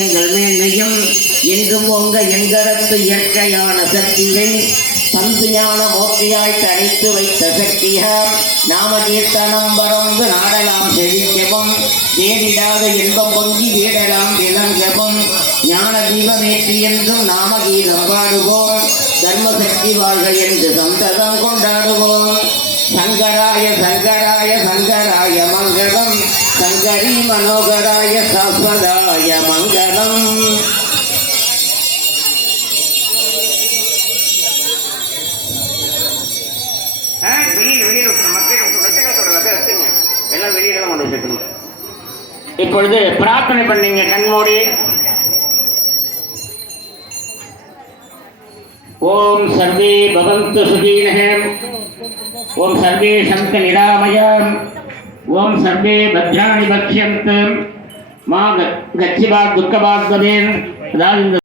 எங்கள் மேன்மையும் என்றும் உங்க எங்கரத்து இயற்கையான சக்தியை தந்து ஞான மூர்த்தியாய் தனித்து வைத்த சக்தியாம் நாம கீர்த்தனம் பரந்து நாடலாம் செழிக்கவும் வேறிடாத இன்பம் பொங்கி வீடலாம் விளங்கவும் ஞான தீபமேற்றி என்றும் நாம கீதம் பாடுவோம் தர்மசக்தி வாழ்க என்று சந்ததம் கொண்டாடுவோம். சங்கராய சங்கராய சங்கராய மங்களம் சங்கரி மனோகராய சாஸ்வதாய மங்களம். இப்பொழுது பிரார்த்தனை பண்ணீங்க கண்மூடி. ஓம் சர்வே பவந்து சுகீனஹ ஓம் சர்வே சந்த நிராமயம் ஓம் சர்வே பத்ராணி பக்ஷ்யந்து மா கச்சிபாத் துக்கபாத் பதேன். அதாவது